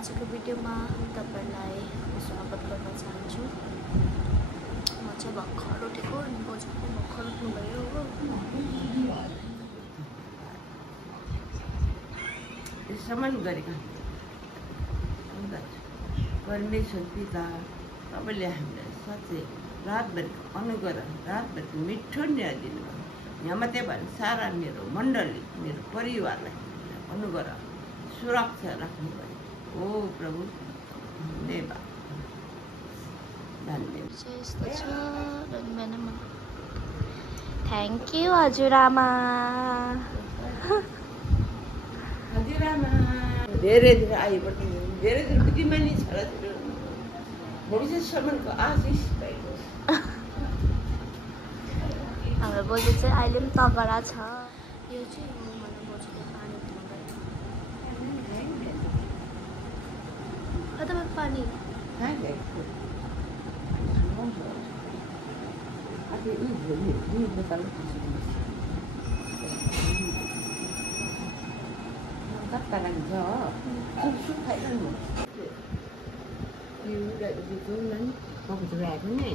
आजको भिडियोमा तपाईलाई स्वागत गर्न चाहन्छु। म चाहिँ भर्खर उठेको अनि बोजूको भर्खर उठ्नुभयो हो। सम्मान गरेका परमेश्वर पिता तपाईँले हामीलाई साँच्चै रातभरिको अनुग्रह रातभरिको मिठो न्याय दिनुभयो। यहाँ मात्रै भएर सारा मेरो मण्डली मेरो परिवारलाई अनुग्रह सुरक्षा राख्नुभयो। ओ प्रभु धन्यवाद धन्यवाद। थ्याङ्क यू हजुरआमा। हजुरआमा धेरै धेरै आइपर्छ, धेरै धेरै बुद्धिमानी छ। भविष्यसम्मको आशिष भएको हाम्रो बोजू चाहिँ अहिले पनि तगडा छ। यो चाहिँ हो मलाई बोजूले पानी पिउनुभयो। तपाईँ पानी parang gió chút chút thấy là một như vậy thì tôi lớn không phải rẻ thế này.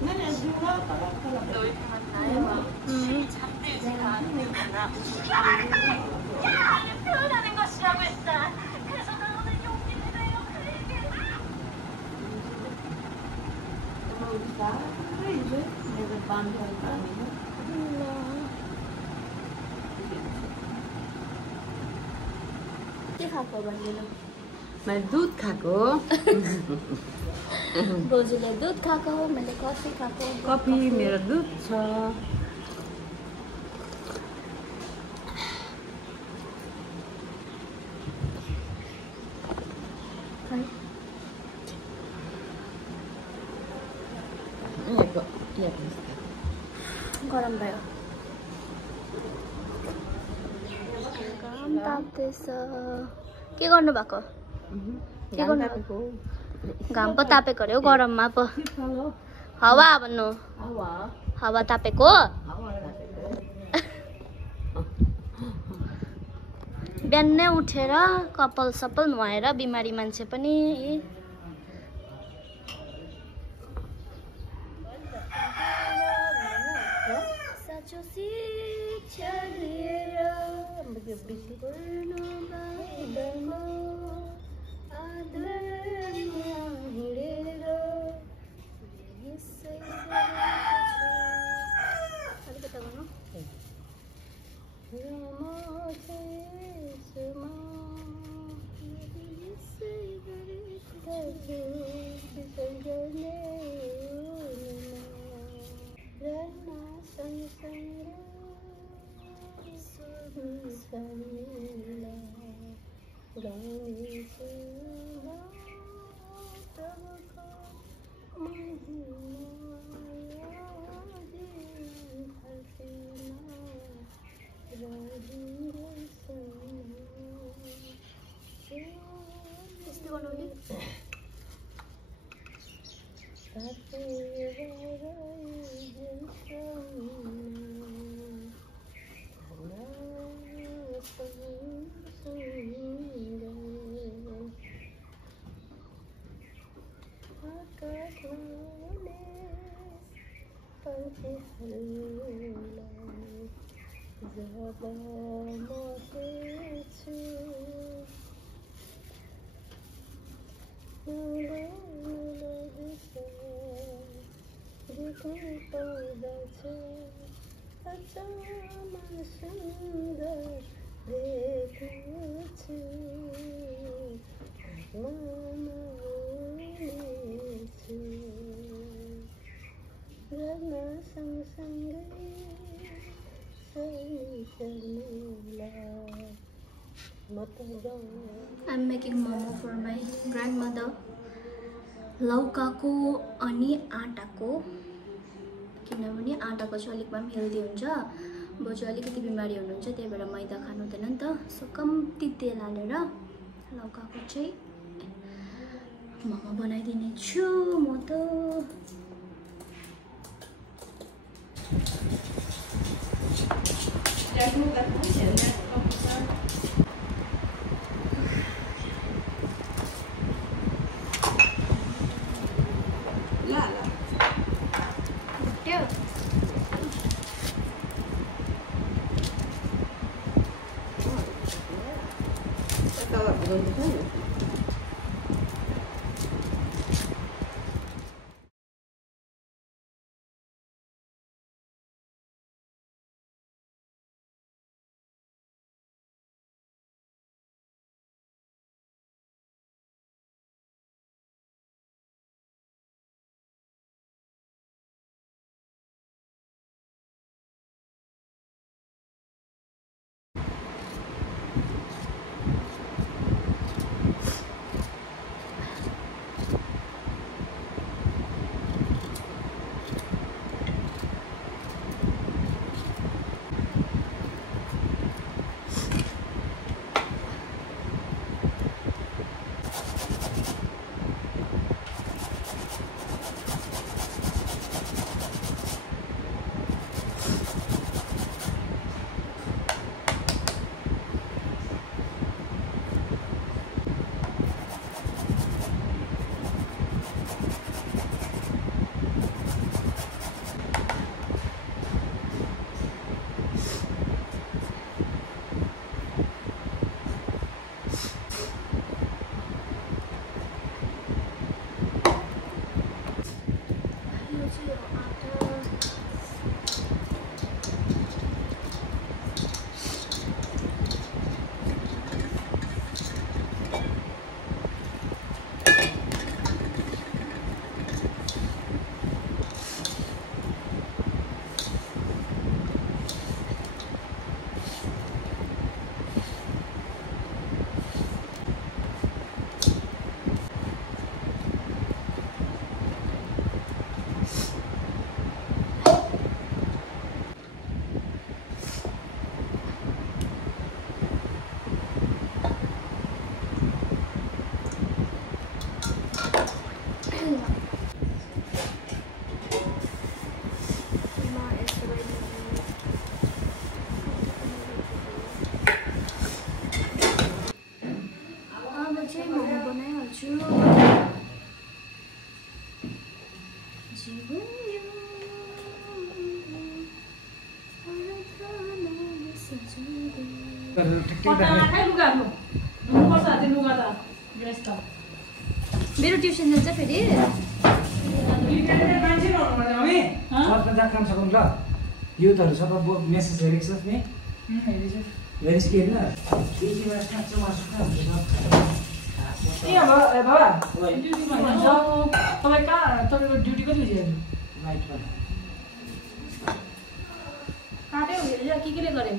나는 누가 너희 만나요. 잠들지가 않는구나. 표현하는 것이라고 했다. 그래서 나 오늘 용기를 내요. 그 얘기. के खाएको भन्दिनँ मैले दुध खाएको। बोजूले दुध खाएको, मैले कफी खाएको। कफी मेरो दुध छ। गरम भयो। गरम ताप्दैछ। के गर्नु भएको? के गर्नु भएको? घाम पो तापेको अरे हो गरममा पो। हावा भन्नु। हावा तापेको। बिहानै उठेर कपाल सपाल नुहाएर बिमारी मान्छे पनि I'm making momo for my grandmother. लौकाको अनि आटाको, किनभने आटाको चाहिँ अलिक भए पनि हेल्दी हुन्छ। बोजू अलिकति बिमारी हुनुहुन्छ, त्यही भएर मैदा खानु हुँदैन नि त। सो कम्ती तेल हालेर लौकाको चाहिँ मोमो बनाइदिने छु म त। मेरो ट्युसन जान्छ फेरि युथहरू सब मेसेज हेरेको छ नि हेरिस के होइन बाबा तपाईँ कहाँ तपाईँको ड्युटी कति बजी हेर्नु नाइटमा काट्यो के केले गरे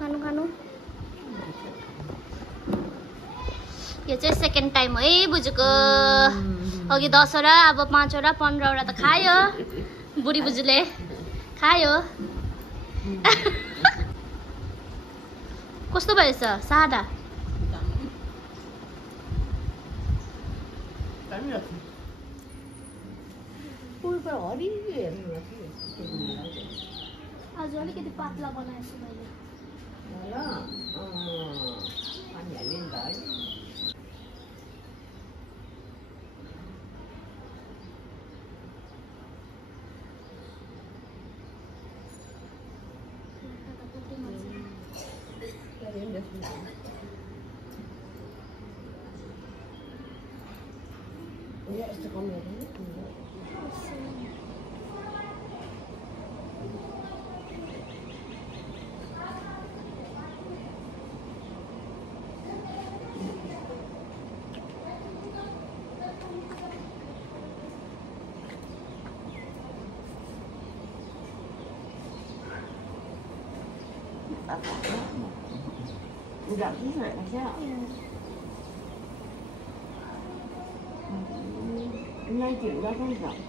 खानु खानु यो चाहिँ सेकेन्ड टाइम है बुजुको अघि 10वटा अब 5वटा 15वटा त खायो बुढी बुजुले खायो कस्तो भएछ सादा हानिरहेको पुलबाट हरियो हेर्नु आज अलिकति पातला बनाएको छु मैले पानी हाल्यो नि त है यस्तो कमी udah bisa aja nay chịu ra không rộng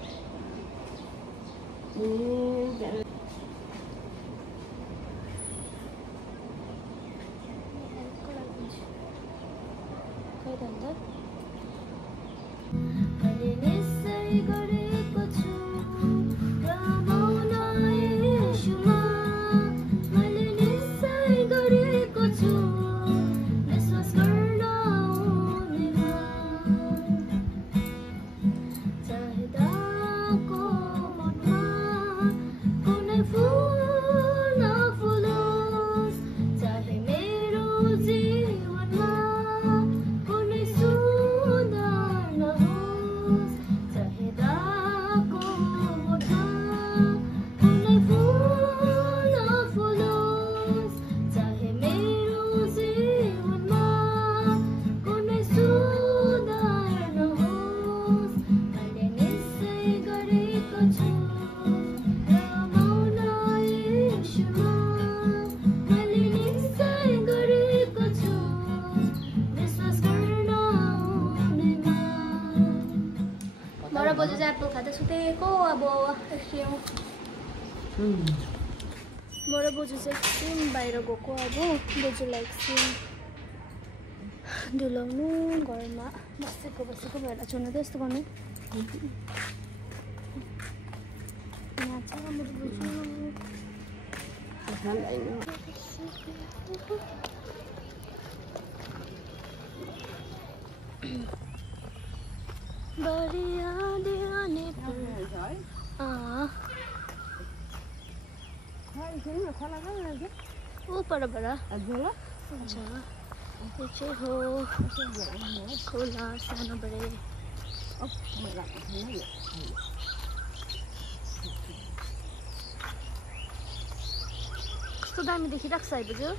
बोजू चाहिँ एप्पल खाँदै सुतेको अब एकछिन बडा बोजू चाहिँ एकछिन बाहिर गएको अब बोजूलाई एकछिन डुलाउनु घरमा बसेको भएर छुनु त यस्तो गर्नु यहाँ छ मेरो बोजू बढिया दिने ऊ परबाट हुन्छ यो चाहिँ हो खोला सानो बडे कस्तो दामी देखिरहेको छ आइपुग्यो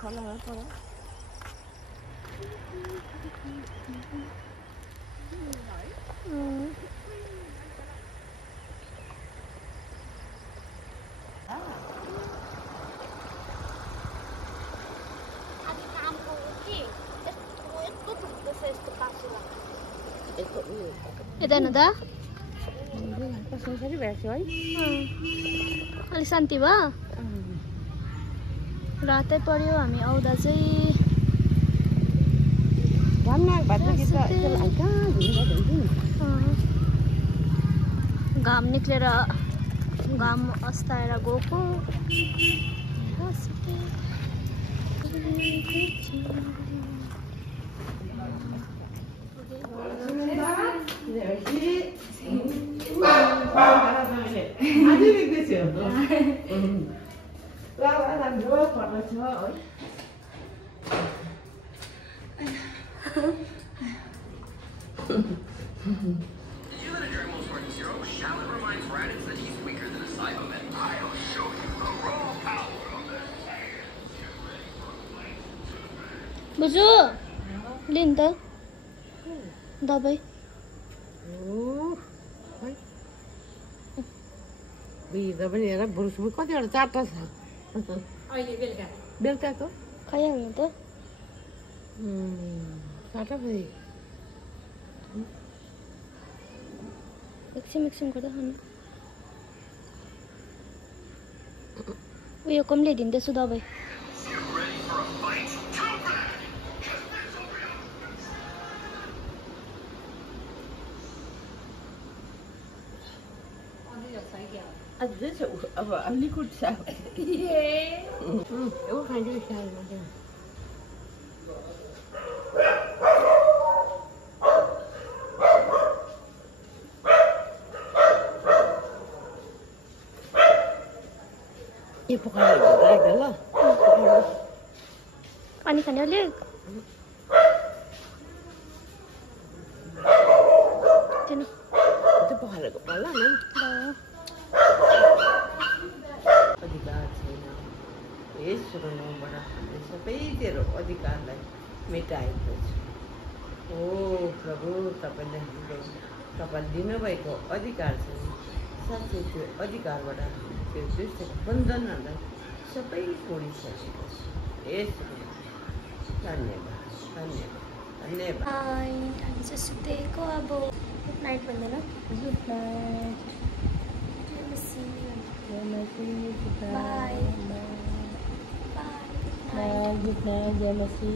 खोला पर यता हेर्नु त अलिक शान्ति भयो रातै पर्यो हामी आउँदा चाहिँ घाम निक्लेर घाम अस्ताएर गएको बुझु लिन त दबाई पनि हेर बुरुसुरु कतिवटा चारवटा छ बेलुकाको खाइहाल्नु त चारवटा फेरि एकछिन गर्दा खानु उयो कम ल्याइदिँदैछु दबाई अझै छ अब अलिक उठ्छ एउटा खाइदियो सालमा यो पकाएर राख्दा ल पानी खाने अलिक त्यो पकाएको होला न अधिकार छैन यसको नाउँबाट हामीले सबै तेरो अधिकारलाई मेटाएको छ ओ प्रभु तपाईँले हामीले तपाईँले दिनुभएको अधिकार छ साँच्चै त्यो अधिकारबाट त्यो दृश्यको बन्धनहरूलाई सबै तोडिसकेको छ यसको धन्यवाद धन्यवाद धन्यवाद हामी चाहिँ सुतेको अब गुड नाइट भन्दैन good night bye good night जय मसी